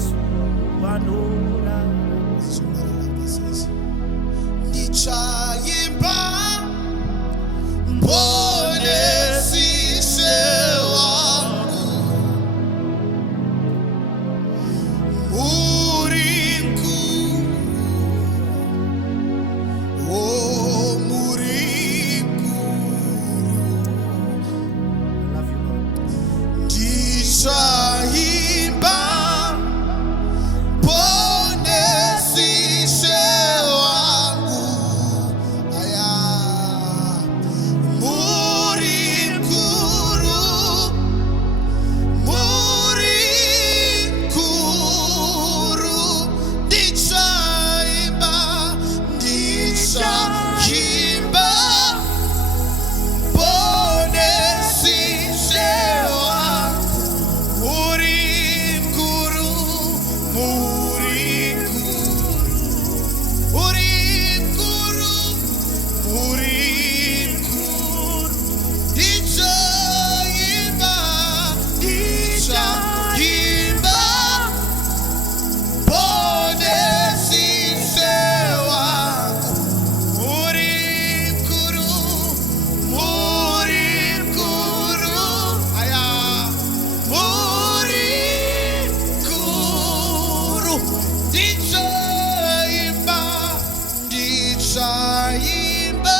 Yesu anora Nichaimba mponesishe wangu Murinku Oh Murinku I love you, Lord. Nichaimba mponesishe wangu Aya Murinkuru Murinkuru Nichaimba Nichaimba Ponesishe wangu Murinkuru Murinkuru Murinkuru Nichaimba Nichaimba Ponesishe wangu Murinkuru Murinkuru Aya Murinkuru Nichaimba Nichaimba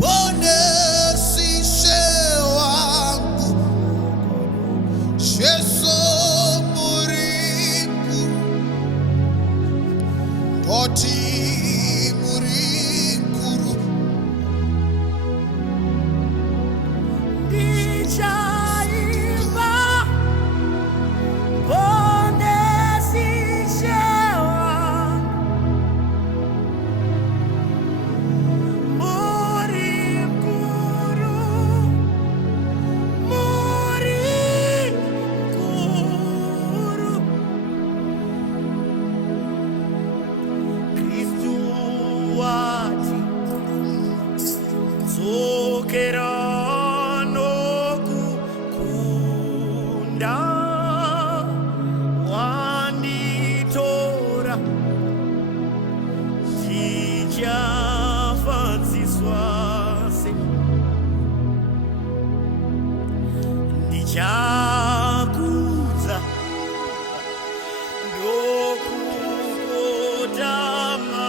Ponesishe wangu Yesu Murinkuru Oti Murinkuru Nichaimba ponesishe wangu Murinkuru Murinkuru Kristu wati dzokera nokukunda wanditora ndichafadziswa sei ndichakudza ndokukotama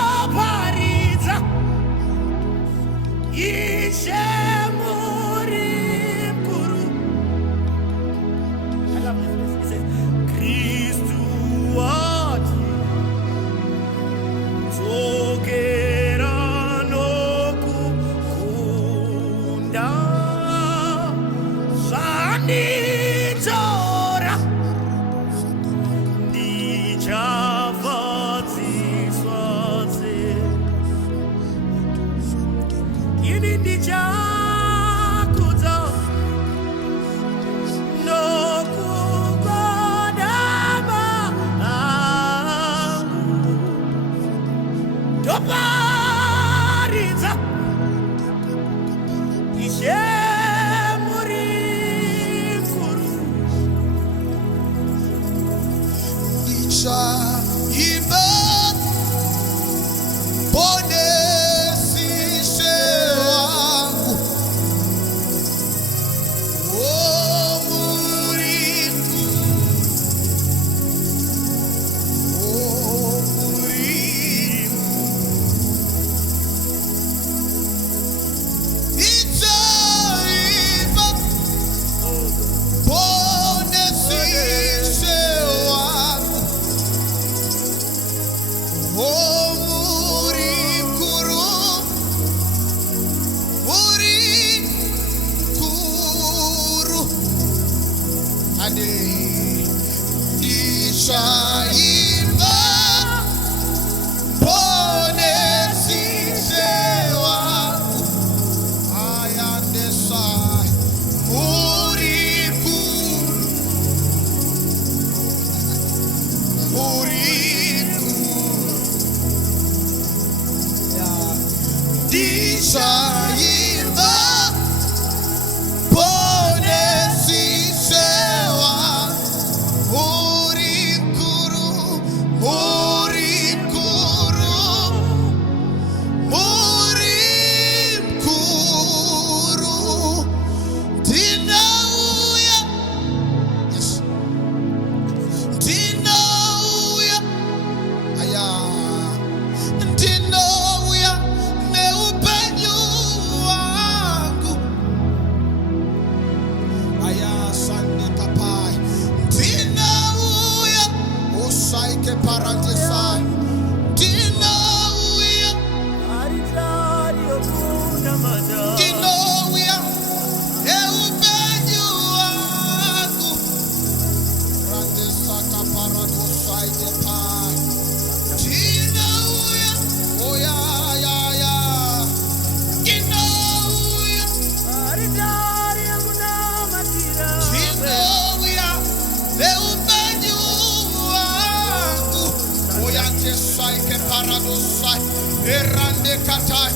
ndaparidza Ishe Murinkuru. I love this verse. It says, Kristu wati dzokera nokukunda zvanditora ndichafadziswa sei ini ndichakudza nokukodama angu ndoparidza Ishe Murinkuru Nichaimba Ponesishe wangu Oh Murinkuru Oh Murinkuru Nichaimba Ponesishe wangu desai ke paradosai. Erande katai.